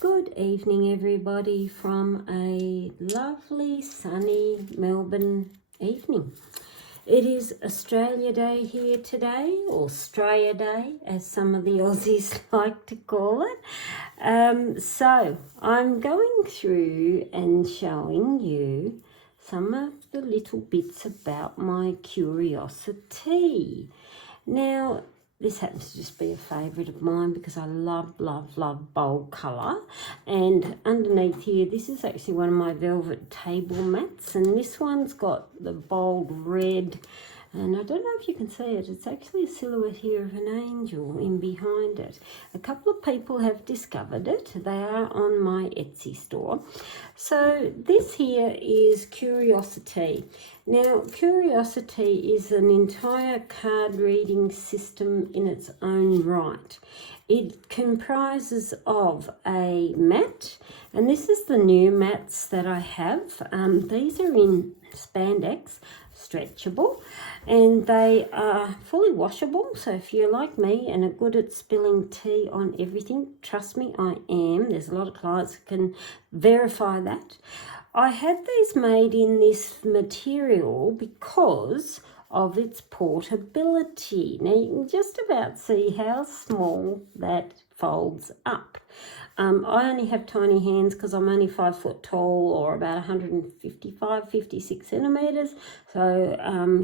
Good evening, everybody, from a lovely sunny Melbourne evening. It is Australia Day here today, or Australia Day, as some of the Aussies like to call it. So I'm going through and showing you some of the little bits about my Curiosi-tea. Now, this happens to just be a favourite of mine because I love bold colour. And underneath here, this is actually one of my velvet table mats. And this one's got the bold red. And I don't know if you can see it. It's actually a silhouette here of an angel in behind it. A couple of people have discovered it. They are on my Etsy store. So this here is Curiosi-tea. Now, Curiosi-tea is an entire card reading system in its own right. It comprises of a mat, and this is the new mats that I have. These are in spandex, stretchable, and they are fully washable. So if you're like me and are good at spilling tea on everything, trust me, I am. There's a lot of clients who can verify that. I had these made in this material because of its portability. Now you can just about see how small that folds up. I only have tiny hands because I'm only 5 foot tall, or about 56 centimetres. So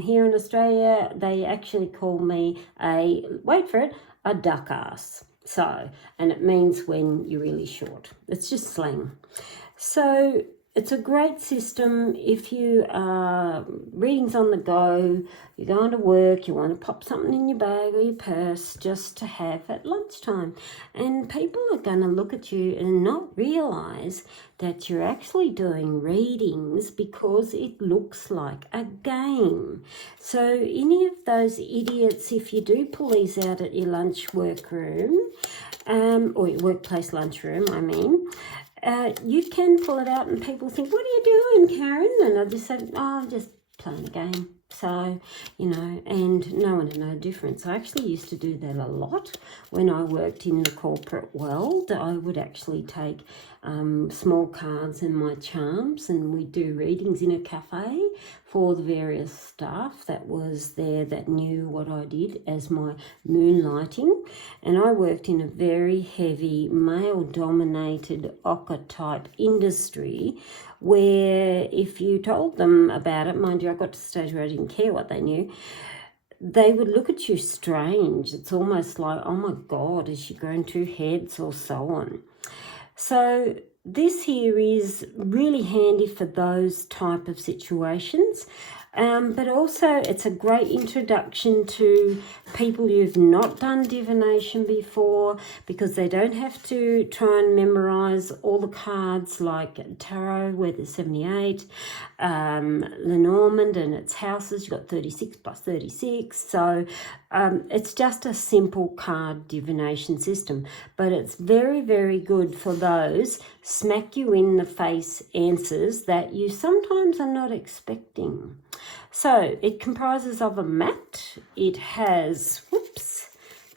here in Australia, they actually call me wait for it, a duck ass. So, and it means when you're really short. It's just slang. So it's a great system if you are readings on the go, you're going to work, you want to pop something in your bag or your purse just to have at lunchtime. And people are going to look at you and not realise that you're actually doing readings because it looks like a game. So any of those idiots, if you do pull these out at your lunch workroom, or your workplace lunchroom, I mean, you can pull it out and people think, what are you doing, Karen? And I just say, oh, I'm just playing a game. So, you know, and no one to know the difference. I actually used to do that a lot when I worked in the corporate world. I would actually take small cards and my charms, and we'd do readings in a cafe for the various staff that was there that knew what I did as my moonlighting. And I worked in a very heavy male-dominated ochre type industry where if you told them about it, mind you, I got to the stage where I didn't care what they knew, they would look at you strange. It's almost like, oh my God, has she grown 2 heads or so on? So this here is really handy for those type of situations. But also it's a great introduction to people who've not done divination before, because they don't have to try and memorise all the cards like tarot where there's 78, Lenormand and its houses, you've got 36 plus 36. So it's just a simple card divination system, but it's very, very good for those smack you in the face answers that you sometimes are not expecting. So it comprises of a mat. It has,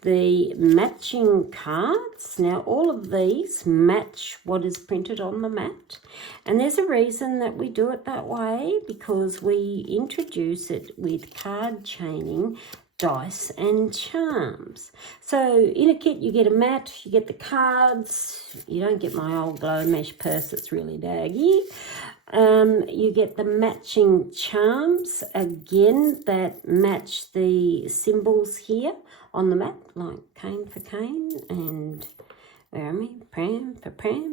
the matching cards. Now all of these match what is printed on the mat. And there's a reason that we do it that way, because we introduce it with card chaining, dice and charms. So in a kit you get a mat, you get the cards, you don't get my old glow mesh purse, it's really daggy. You get the matching charms, again, that match the symbols here on the mat, like cane for cane, and where am I? Pram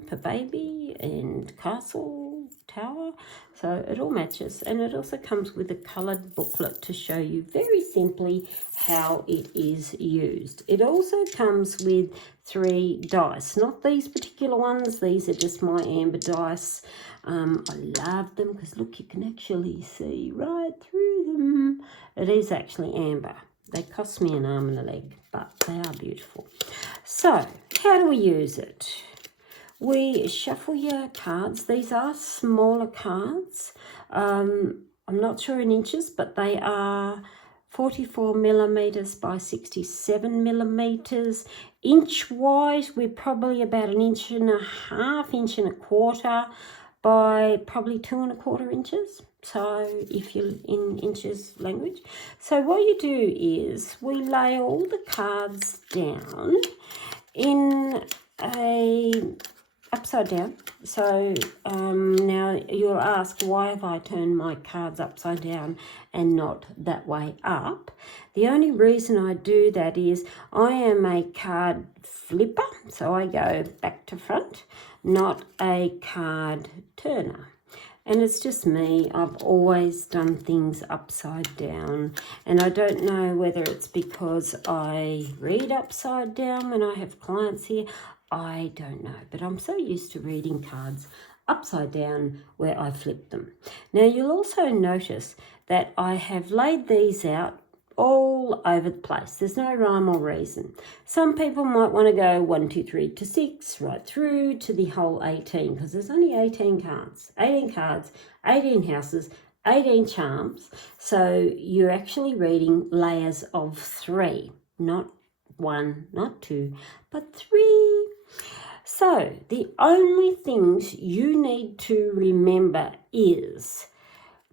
for baby, and castle, tower. So it all matches, and it also comes with a coloured booklet to show you very simply how it is used. It also comes with 3 dice, not these particular ones. These are just my amber dice. I love them because look, you can actually see right through them. It is actually amber. They cost me an arm and a leg, but they are beautiful. So how do we use it? We shuffle your cards. These are smaller cards. I'm not sure in inches, but they are 44 millimeters by 67 millimeters. Inch-wise, we're probably about 1.5 inch and a quarter by probably 2.25 inches. So if you're in inches language. So what you do is we lay all the cards down in a upside down. So now you'll ask, why have I turned my cards upside down and not that way up? The only reason I do that is I am a card flipper, so I go back to front, not a card turner. And it's just me. I've always done things upside down. And I don't know whether it's because I read upside down when I have clients here. I don't know. But I'm so used to reading cards upside down where I flip them. Now, you'll also notice that I have laid these out all over the place. There's no rhyme or reason. Some people might want to go 1, 2, 3 to 6, right through to the whole 18, because there's only 18 cards. 18 cards, 18 houses, 18 charms. So you're actually reading layers of 3, not 1, not 2, but 3. So the only things you need to remember is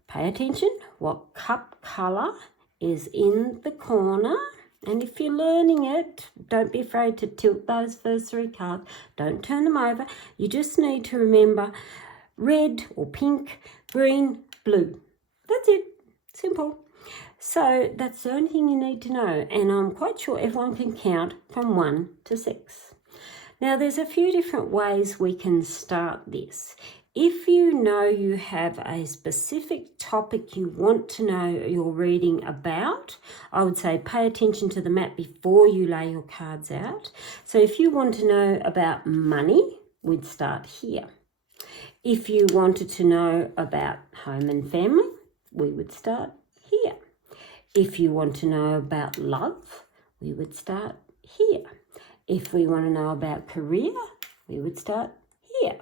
pay attention what cup colour is in the corner, and if you're learning it, don't be afraid to tilt those first 3 cards. Don't turn them over. You just need to remember red or pink, green, blue. That's it. Simple. So that's the only thing you need to know, and I'm quite sure everyone can count from 1 to 6. Now, there's a few different ways we can start this. If you know you have a specific topic you want to know you're reading about, I would say pay attention to the map before you lay your cards out. So if you want to know about money, we'd start here. If you wanted to know about home and family, we would start here. If you want to know about love, we would start here. If we want to know about career, we would start here.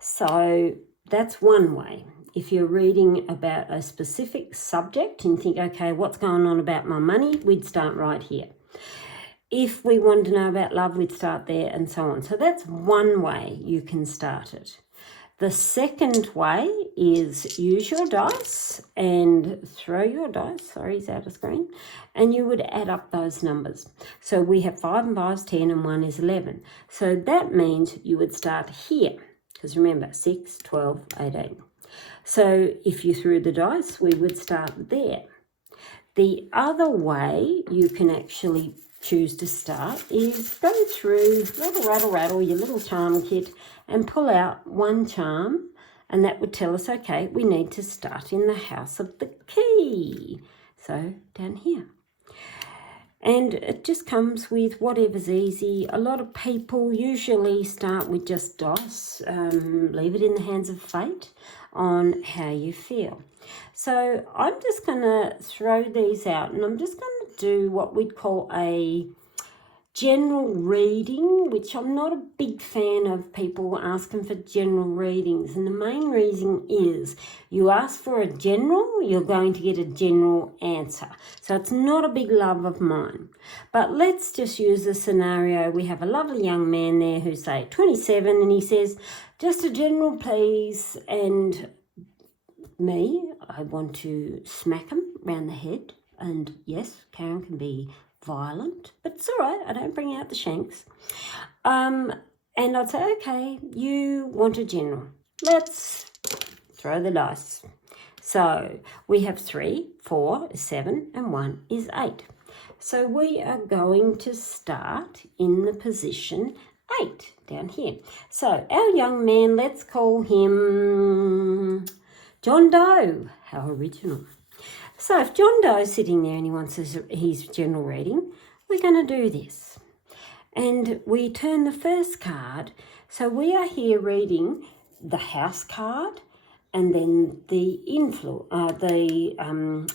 So that's one way. If you're reading about a specific subject and think, okay, what's going on about my money, we'd start right here. If we wanted to know about love, we'd start there, and so on. So that's one way you can start it. The second way is use your dice and throw your dice, sorry, it's out of screen, and you would add up those numbers. So we have 5 and 5 is 10 and 1 is 11. So that means you would start here. Because remember, 6, 12, 18. So if you threw the dice, we would start there. The other way you can actually choose to start is go through, rattle, your little charm kit and pull out 1 charm, and that would tell us, okay, we need to start in the house of the key. So down here. And it just comes with whatever's easy. A lot of people usually start with just dice, leave it in the hands of fate on how you feel. So I'm just going to throw these out, and I'm just going to do what we'd call a general reading, which I'm not a big fan of people asking for general readings. And the main reason is you ask for a general, you're going to get a general answer. So it's not a big love of mine. But let's just use the scenario. We have a lovely young man there who's, say, 27, and he says, just a general, please. And me, I want to smack him round the head. And yes, Karen can be violent, but it's all right. I don't bring out the shanks. And I'd say, okay, you want a general. Let's throw the dice. So we have 3, 4 is 7, and 1 is 8. So we are going to start in the position 8 down here. So our young man, let's call him John Doe. How original. So if John Doe's sitting there and he wants his general reading, we're going to do this. And we turn the first card. So we are here reading the house card and then the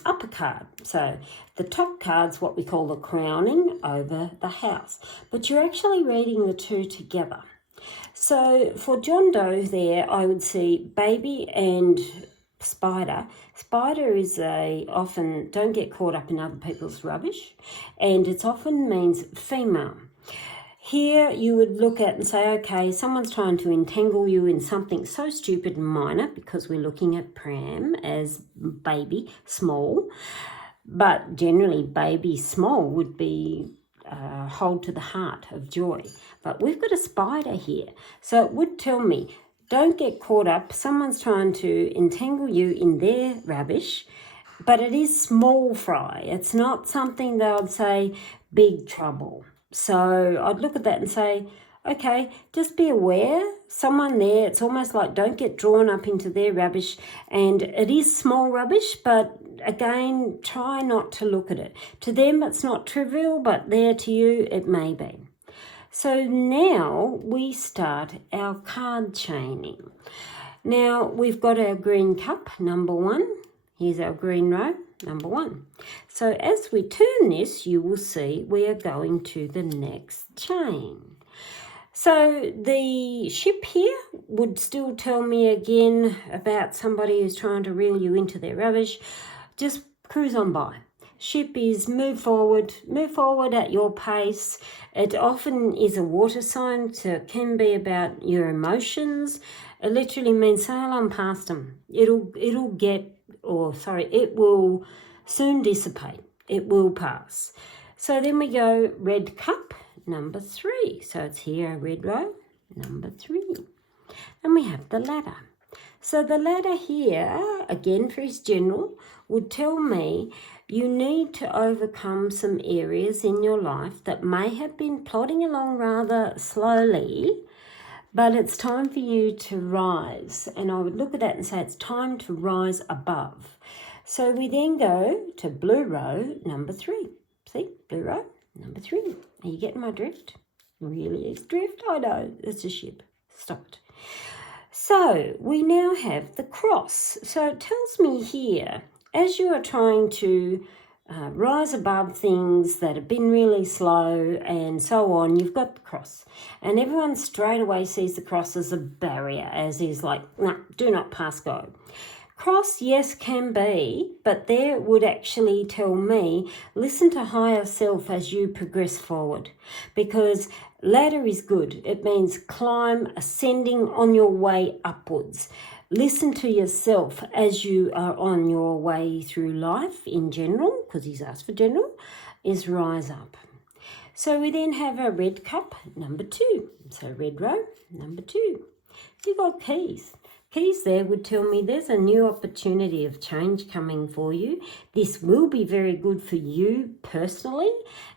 upper card. So the top card's what we call the crowning over the house. But you're actually reading the 2 together. So for John Doe there, I would see baby and spider. Spider is often, don't get caught up in other people's rubbish, and it often means female. Here you would look at and say, okay, someone's trying to entangle you in something so stupid and minor, because we're looking at pram as baby, small, but generally baby small would be hold to the heart of joy. But we've got a spider here, so it would tell me, don't get caught up. Someone's trying to entangle you in their rubbish, but it is small fry. It's not something that I'd say big trouble. So I'd look at that and say, okay, just be aware, someone there, it's almost like don't get drawn up into their rubbish, and it is small rubbish, but again, try not to look at it. To them, it's not trivial, but there to you, it may be. So now we start our card chaining. Now we've got our green cup, number 1. Here's our green row, number 1. So as we turn this, you will see we are going to the next chain. So the ship here would still tell me again about somebody who's trying to reel you into their rubbish. Just cruise on by. Ship is move forward at your pace. It often is a water sign, so it can be about your emotions. It literally means sail on past them. It will soon dissipate. It will pass. So then we go red cup, number 3. So it's here, red row, number 3. And we have the ladder. So the ladder here, again for his general, would tell me you need to overcome some areas in your life that may have been plodding along rather slowly, but it's time for you to rise. And I would look at that and say it's time to rise above. So we then go to blue row, number 3. See, blue row, number 3. Are you getting my drift? Really is drift? I know, it's a ship. Stop it. So we now have the cross. So it tells me here, as you are trying to rise above things that have been really slow and so on, you've got the cross. And everyone straight away sees the cross as a barrier, as is like, no, do not pass go. Cross, yes, can be, but there it would actually tell me, listen to higher self as you progress forward, because ladder is good. It means climb, ascending on your way upwards. Listen to yourself as you are on your way through life in general, because he's asked for general, is rise up. So we then have a red cup, number 2. So red row, number 2. You've got keys. Keys there would tell me there's a new opportunity of change coming for you. This will be very good for you personally,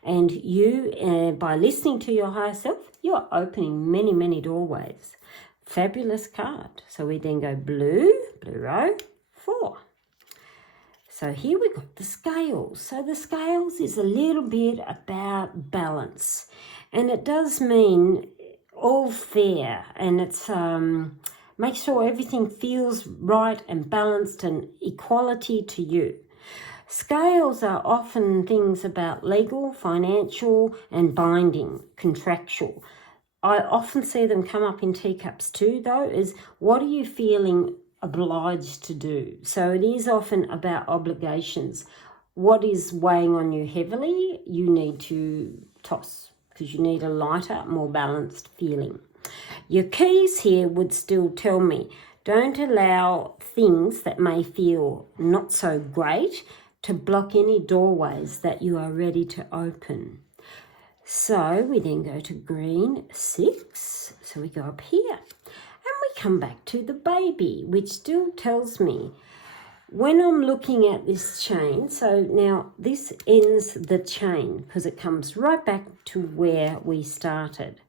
and you, by listening to your higher self, you're opening many, many doorways. Fabulous card. So we then go blue row, 4. So here we've got the scales. So the scales is a little bit about balance, and it does mean all fair, and it's make sure everything feels right and balanced and equality to you. Scales are often things about legal, financial, and binding, contractual. I often see them come up in teacups too, though, is what are you feeling obliged to do? So it is often about obligations. What is weighing on you heavily, you need to toss, because you need a lighter, more balanced feeling. Your keys here would still tell me, don't allow things that may feel not so great to block any doorways that you are ready to open. So we then go to green 6. So we go up here and we come back to the baby, which still tells me when I'm looking at this chain. So now this ends the chain because it comes right back to where we started.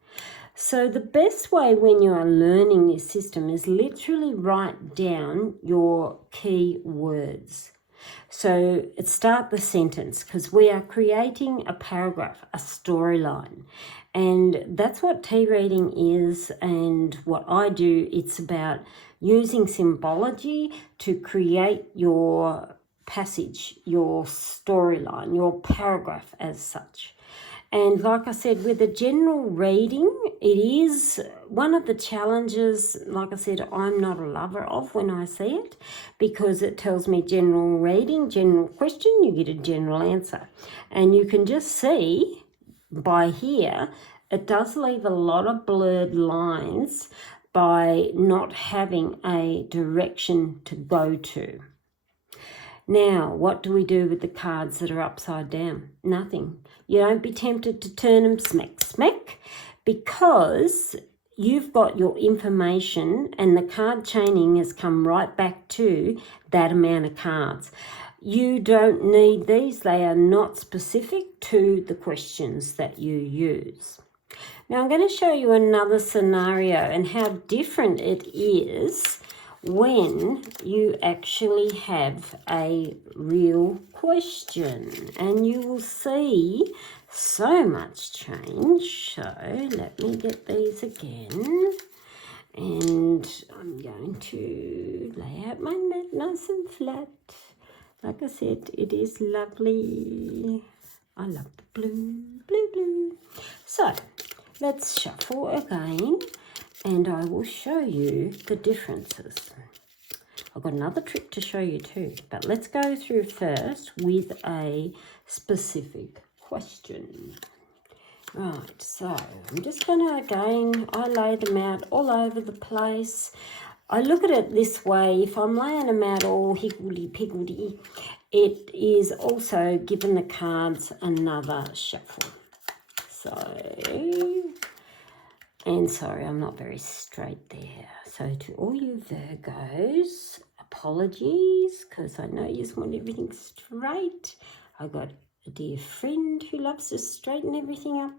So the best way when you are learning this system is literally write down your key words. So start the sentence, because we are creating a paragraph, a storyline. And that's what tea reading is, and what I do, it's about using symbology to create your passage, your storyline, your paragraph as such. And like I said, with a general reading, it is one of the challenges, like I said, I'm not a lover of when I see it, because it tells me general reading, general question, you get a general answer. And you can just see by here, it does leave a lot of blurred lines by not having a direction to go to. Now, what do we do with the cards that are upside down? Nothing. You don't be tempted to turn them smack, smack, because you've got your information and the card chaining has come right back to that amount of cards. You don't need these. They are not specific to the questions that you use. Now, I'm going to show you another scenario and how different it is when you actually have a real question, and you will see so much change. So let me get these again, and I'm going to lay out my mat nice and flat. Like I said, it is lovely. I love the blue, blue, blue. So let's shuffle again, and I will show you the differences. I've got another trick to show you too, but let's go through first with a specific question. Right, so I'm just going to, again, I lay them out all over the place. I look at it this way: if I'm laying them out all higgledy-piggledy, it is also giving the cards another shuffle. So, and sorry, I'm not very straight there. So to all you Virgos, apologies, because I know you just want everything straight. I got a dear friend who loves to straighten everything up.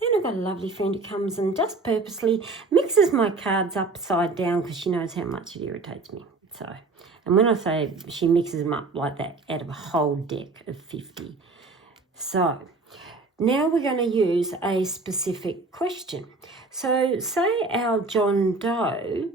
Then I've got a lovely friend who comes and just purposely mixes my cards upside down because she knows how much it irritates me. So, and when I say she mixes them up like that out of a whole deck of 50. So now we're going to use a specific question. So say our John Doe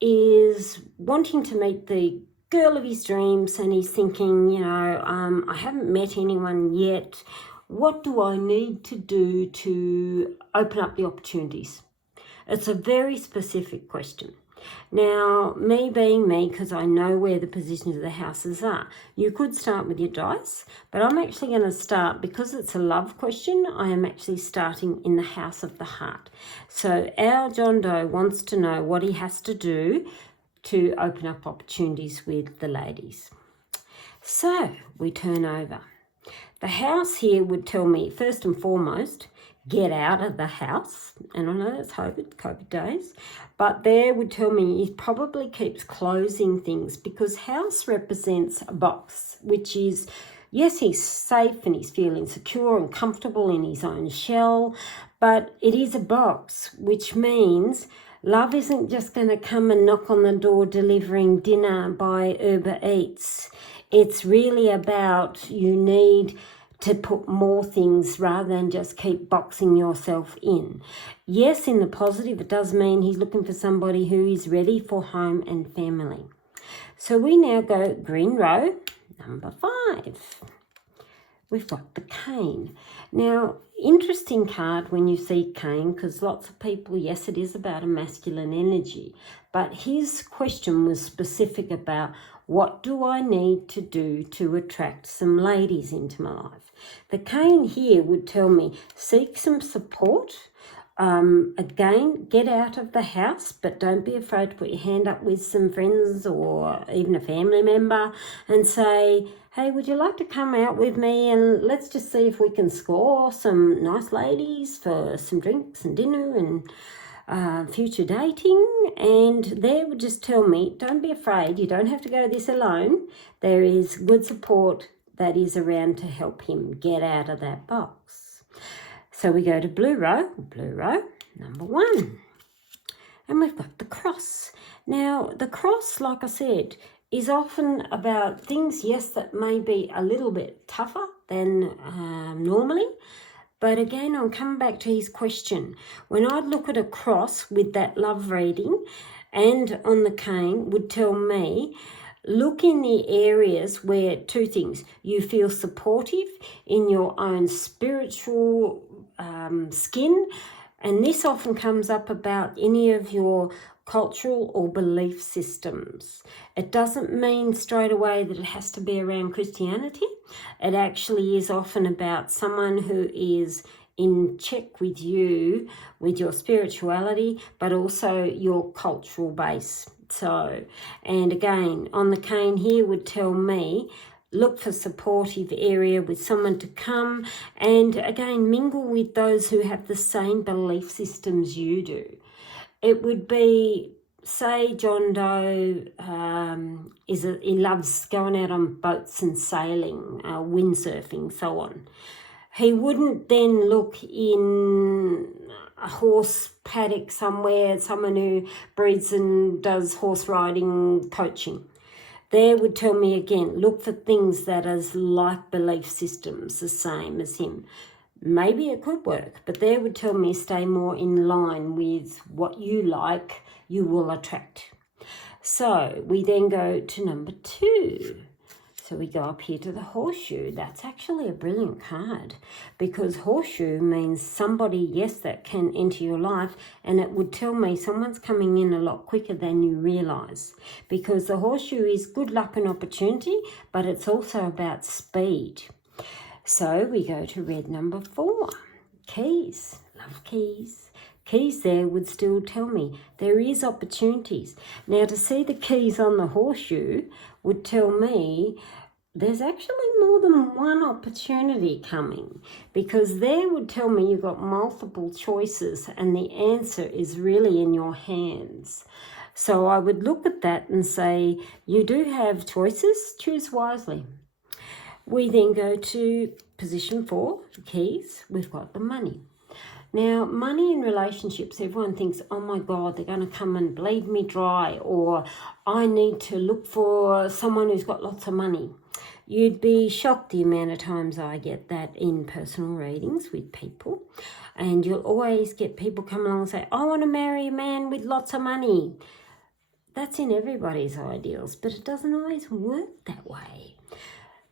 is wanting to meet the girl of his dreams, and he's thinking, you know, I haven't met anyone yet. What do I need to do to open up the opportunities? It's a very specific question. Now, me being me, because I know where the positions of the houses are, you could start with your dice, but I'm actually going to start, because it's a love question, I am actually starting in the house of the heart. So our John Doe wants to know what he has to do to open up opportunities with the ladies. So we turn over. The house here would tell me, first and foremost, get out of the house. And I know that's COVID days, but there would tell me he probably keeps closing things, because house represents a box, which is, yes, he's safe and he's feeling secure and comfortable in his own shell, but it is a box, which means love isn't just going to come and knock on the door delivering dinner by Uber Eats. It's really about, you need to put more things rather than just keep boxing yourself in. Yes, in the positive, it does mean he's looking for somebody who is ready for home and family. So we now go green row, number 5. We've got the cane. Now, interesting card when you see cane, because lots of people, yes, it is about a masculine energy, but his question was specific about, what do I need to do to attract some ladies into my life? The cane here would tell me, seek some support. Again, get out of the house, but don't be afraid to put your hand up with some friends or even a family member and say, hey, would you like to come out with me and let's just see if we can score some nice ladies for some drinks and dinner and future dating. And they would just tell me, don't be afraid, you don't have to go this alone. There is good support that is around to help him get out of that box. So we go to blue row, number 1. And we've got the cross. Now, the cross, like I said, is often about things, yes, that may be a little bit tougher than normally. But again, I'm coming back to his question. When I'd look at a cross with that love reading and on the cane would tell me, look in the areas where 2 things, you feel supportive in your own spiritual skin. And this often comes up about any of your cultural or belief systems. It doesn't mean straight away that it has to be around Christianity. It actually is often about someone who is in check with you, with your spirituality, but also your cultural base. So, and again, on the cane here would tell me, look for supportive area with someone to come, and again, mingle with those who have the same belief systems you do. It would be, say John Doe he loves going out on boats and sailing, windsurfing, so on. He wouldn't then look in a horse paddock somewhere, someone who breeds and does horse riding coaching. There would tell me again, look for things that is like belief systems, the same as him. Maybe it could work, but there would tell me stay more in line with what you like, you will attract. So we then go to number 2. So we go up here to the horseshoe. That's actually a brilliant card, because horseshoe means somebody, yes, that can enter your life, and it would tell me someone's coming in a lot quicker than you realise, because the horseshoe is good luck and opportunity, but it's also about speed. So we go to red number 4, keys. Love keys. Keys there would still tell me there is opportunities. Now, to see the keys on the horseshoe would tell me there's actually more than one opportunity coming, because there would tell me you've got multiple choices and the answer is really in your hands. So I would look at that and say, you do have choices, choose wisely. We then go to position 4, the keys. We've got the money. Now, money in relationships, everyone thinks, oh my God, they're going to come and bleed me dry, or I need to look for someone who's got lots of money. You'd be shocked the amount of times I get that in personal readings with people. And you'll always get people come along and say, I want to marry a man with lots of money. That's in everybody's ideals, but it doesn't always work that way.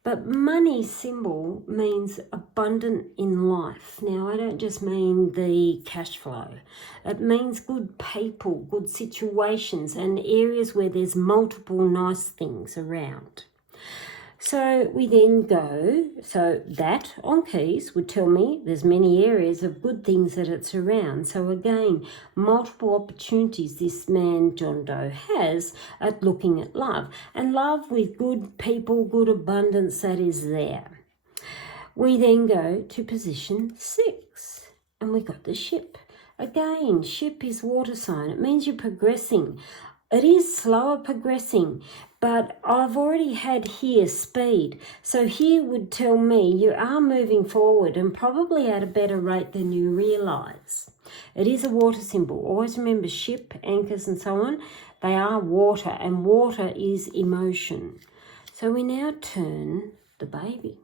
But money symbol means abundant in life. Now, I don't just mean the cash flow. It means good people, good situations, and areas where there's multiple nice things around. So we then go, so that on keys would tell me there's many areas of good things that it's around. So again, multiple opportunities this man, John Doe, has at looking at love. And love with good people, good abundance that is there. We then go to position 6, and we got the ship. Again, ship is water sign. It means you're progressing. It is slower progressing, but I've already had here speed. So here would tell me you are moving forward and probably at a better rate than you realise. It is a water symbol. Always remember ship, anchors and so on, they are water, and water is emotion. So we now turn the baby,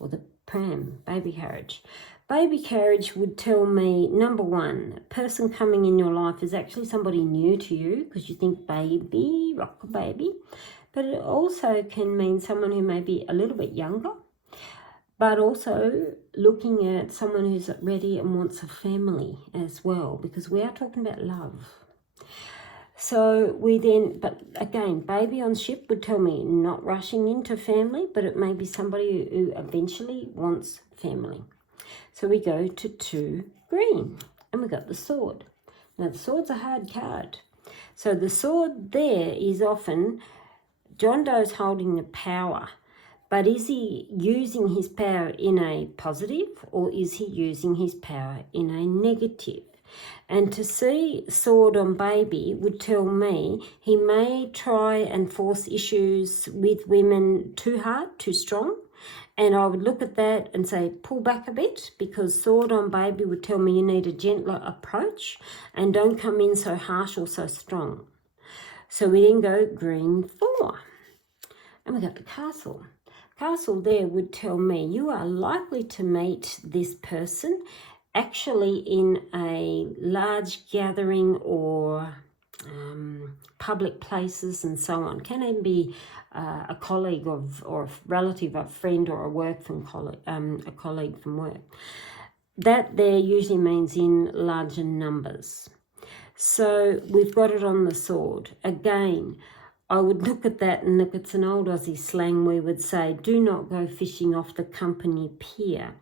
or the pram, baby carriage. Baby carriage would tell me, number 1, a person coming in your life is actually somebody new to you, because you think baby, rock a baby. But it also can mean someone who may be a little bit younger, but also looking at someone who's ready and wants a family as well, because we are talking about love. So we then, but again, baby on ship would tell me not rushing into family, but it may be somebody who eventually wants family. So we go to 2 green, and we got the sword. Now the sword's a hard card. So the sword there is often, John Doe's holding the power, but is he using his power in a positive, or is he using his power in a negative? And to see sword on baby would tell me he may try and force issues with women too hard, too strong. And I would look at that and say, pull back a bit, because sword on baby would tell me you need a gentler approach and don't come in so harsh or so strong. So we then go green 4. And we got the castle. Castle there would tell me you are likely to meet this person actually in a large gathering or public places and so on. Can even be a colleague or a relative, a friend, or a colleague from work. that there usually means in larger numbers. So we've got it on the sword. Again, I would look at that, and look, it's an old Aussie slang. We would say, do not go fishing off the company pier.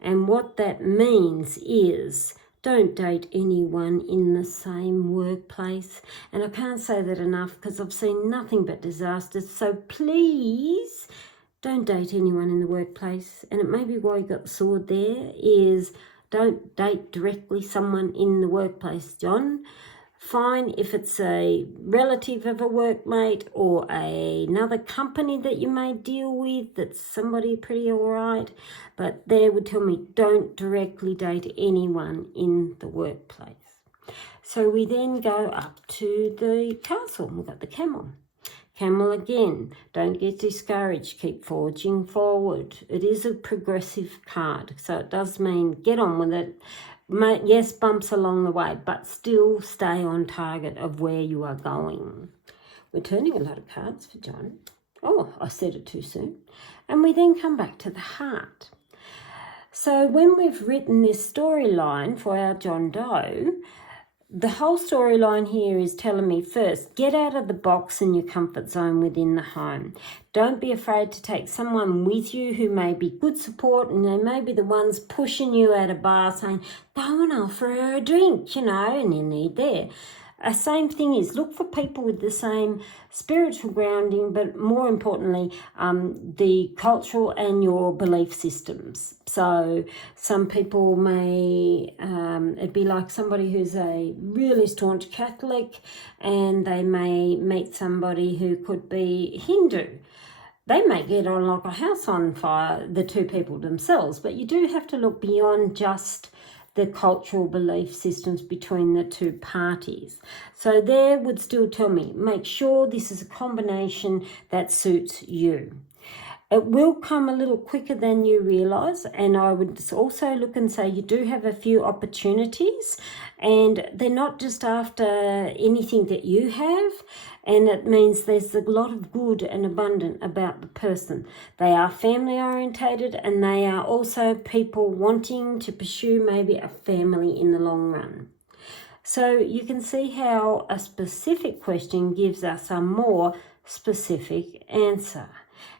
And what that means is, don't date anyone in the same workplace. And I can't say that enough because I've seen nothing but disasters. So please don't date anyone in the workplace. And it may be why you got the sword there, is don't date directly someone in the workplace, John. Fine if it's a relative of a workmate or another company that you may deal with that's somebody pretty all right, but they would tell me don't directly date anyone in the workplace. So we then go up to the castle. We've got the camel. Camel again, don't get discouraged, keep forging forward. It is a progressive card, so it does mean get on with it. Yes, bumps along the way, but still stay on target of where you are going. We're turning a lot of cards for John. Oh, I said it too soon. And we then come back to the heart. So when we've written this storyline for our John Doe, the whole storyline here is telling me first, get out of the box and your comfort zone within the home. Don't be afraid to take someone with you who may be good support, and they may be the ones pushing you at a bar saying, go and offer her a drink, and you need there. Same thing is, look for people with the same spiritual grounding, but more importantly, the cultural and your belief systems. So some people may, it'd be like somebody who's a really staunch Catholic, and they may meet somebody who could be Hindu. They may get on like a house on fire, the two people themselves, but you do have to look beyond just the cultural belief systems between the two parties. So there would still tell me, make sure this is a combination that suits you. It will come a little quicker than you realise, and I would also look and say you do have a few opportunities, and they're not just after anything that you have, and it means there's a lot of good and abundant about the person. They are family orientated, and they are also people wanting to pursue maybe a family in the long run. So you can see how a specific question gives us a more specific answer.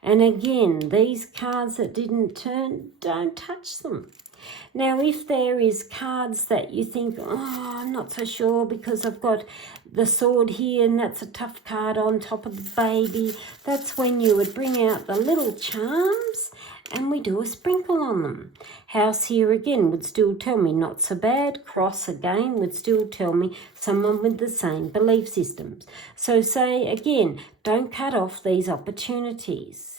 And again, these cards that didn't turn, don't touch them. Now, if there is cards that you think, oh, I'm not so sure because I've got the sword here and that's a tough card on top of the baby, that's when you would bring out the little charms and we do a sprinkle on them. House here again would still tell me not so bad. Cross again would still tell me someone with the same belief systems. So say again, don't cut off these opportunities.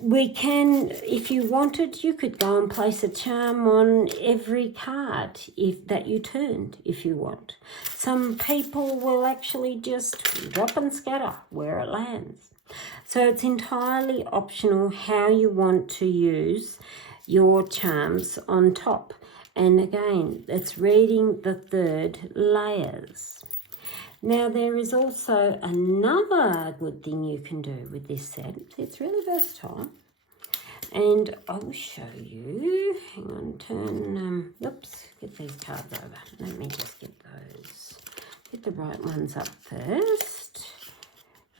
We can, if you wanted, you could go and place a charm on every card that you turned, if you want. Some people will actually just drop and scatter where it lands. So it's entirely optional how you want to use your charms on top. And again, it's reading the third layers. Now, there is also another good thing you can do with this set. It's really versatile. And I will show you. Hang on, turn, oops, get these cards over. Let me just get those. Get the right ones up first.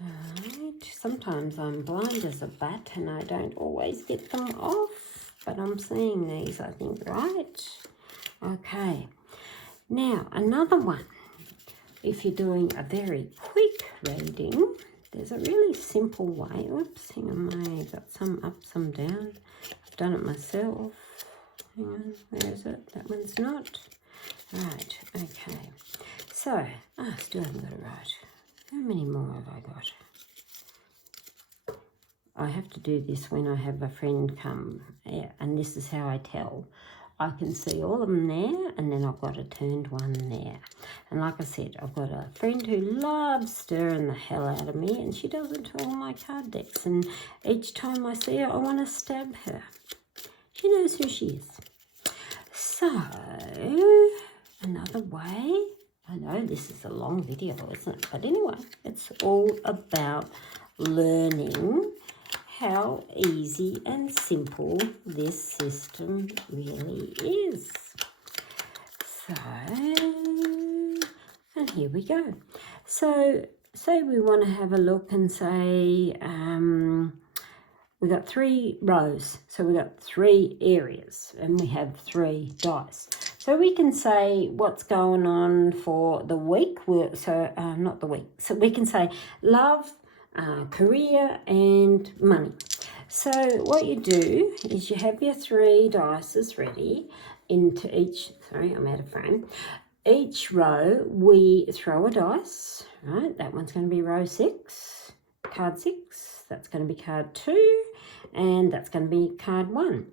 Right. Sometimes I'm blind as a bat and I don't always get them off. But I'm seeing these, I think, right? Okay. Now, another one. If you're doing a very quick reading, there's a really simple way. Oops, hang on, I got some up, some down. I've done it myself. Hang on, where is it? That one's not. Right, okay. So, still haven't got it right. How many more have I got? I have to do this when I have a friend come, and this is how I tell. I can see all of them there, and then I've got a turned one there. And like I said, I've got a friend who loves stirring the hell out of me, and she does it to all my card decks. And each time I see her, I want to stab her. She knows who she is. So, another way. I know this is a long video, isn't it? But anyway, it's all about learning how easy and simple this system really is. So, and here we go. So, say we want to have a look and say, we've got 3 rows. So we've got 3 areas and we have 3 dice. So we can say what's going on for the week. Not the week. So we can say love, career and money. So what you do is you have your 3 dices ready into each, sorry, I'm out of frame. Each row we throw a dice, right? That one's going to be row 6, card 6. That's going to be card 2. And that's going to be card 1.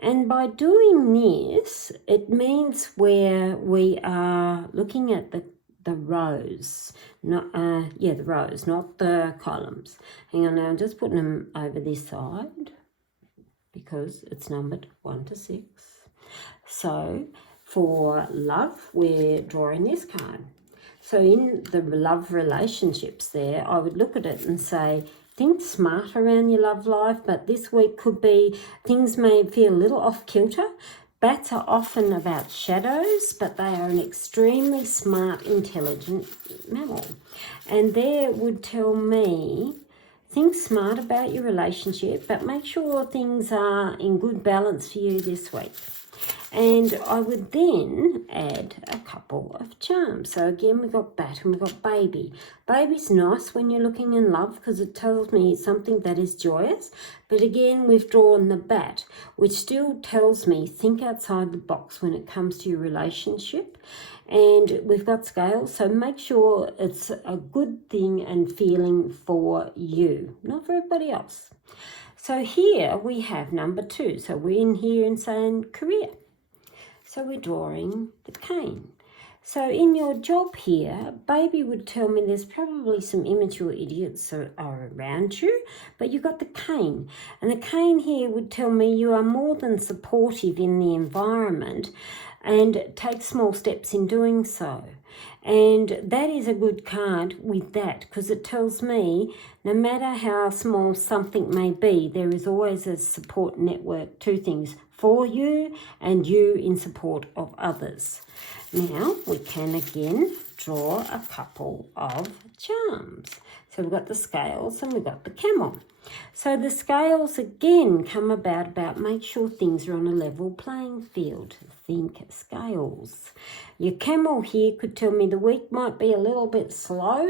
And by doing this, it means where we are looking at the rows, not the rows, not the columns. Hang on now, I'm just putting them over this side because it's numbered 1 to 6. So for love, we're drawing this card. So in the love relationships there, I would look at it and say, think smart around your love life, but this week could be, things may feel a little off kilter. Bats are often about shadows, but they are an extremely smart, intelligent mammal. And there would tell me, think smart about your relationship, but make sure things are in good balance for you this week. And I would then add a couple of charms. So again, we've got bat and we've got baby. Baby's nice when you're looking in love because it tells me something that is joyous. But again, we've drawn the bat, which still tells me think outside the box when it comes to your relationship. And we've got scales, so make sure it's a good thing and feeling for you, not for everybody else. So here we have number 2. So we're in here and saying career. So we're drawing the cane. So in your job here, baby would tell me there's probably some immature idiots are around you, but you've got the cane. And the cane here would tell me you are more than supportive in the environment and take small steps in doing so. And that is a good card with that because it tells me no matter how small something may be, there is always a support network to things for you and you in support of others. Now we can again draw a couple of charms. So we've got the scales and we've got the camel. So the scales again come about make sure things are on a level playing field. Think scales. Your camel here could tell me the week might be a little bit slow,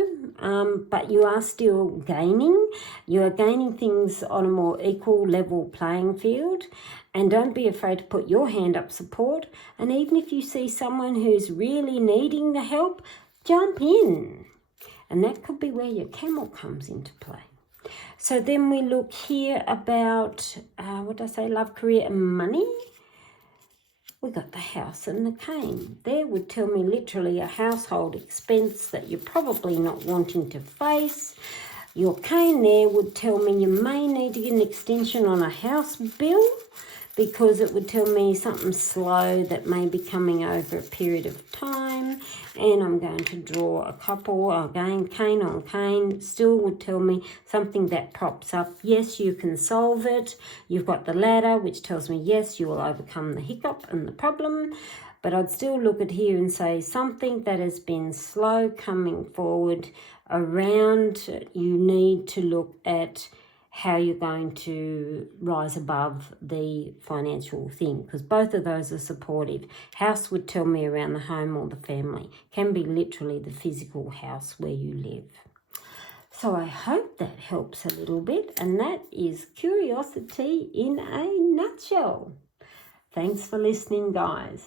but you are still gaining. You are gaining things on a more equal level playing field. And don't be afraid to put your hand up support. And even if you see someone who's really needing the help, jump in. And that could be where your camel comes into play. So then we look here about, love, career and money. We got the house and the cane. There would tell me literally a household expense that you're probably not wanting to face. Your cane there would tell me you may need to get an extension on a house bill because it would tell me something slow that may be coming over a period of time. And I'm going to draw a couple, again, cane on cane, still would tell me something that pops up. Yes, you can solve it. You've got the ladder, which tells me, yes, you will overcome the hiccup and the problem. But I'd still look at here and say something that has been slow coming forward around, you need to look at how you're going to rise above the financial thing, because both of those are supportive. House would tell me around the home or the family. Can be literally the physical house where you live. So I hope that helps a little bit, and that is Curiosity in a nutshell. Thanks for listening, guys.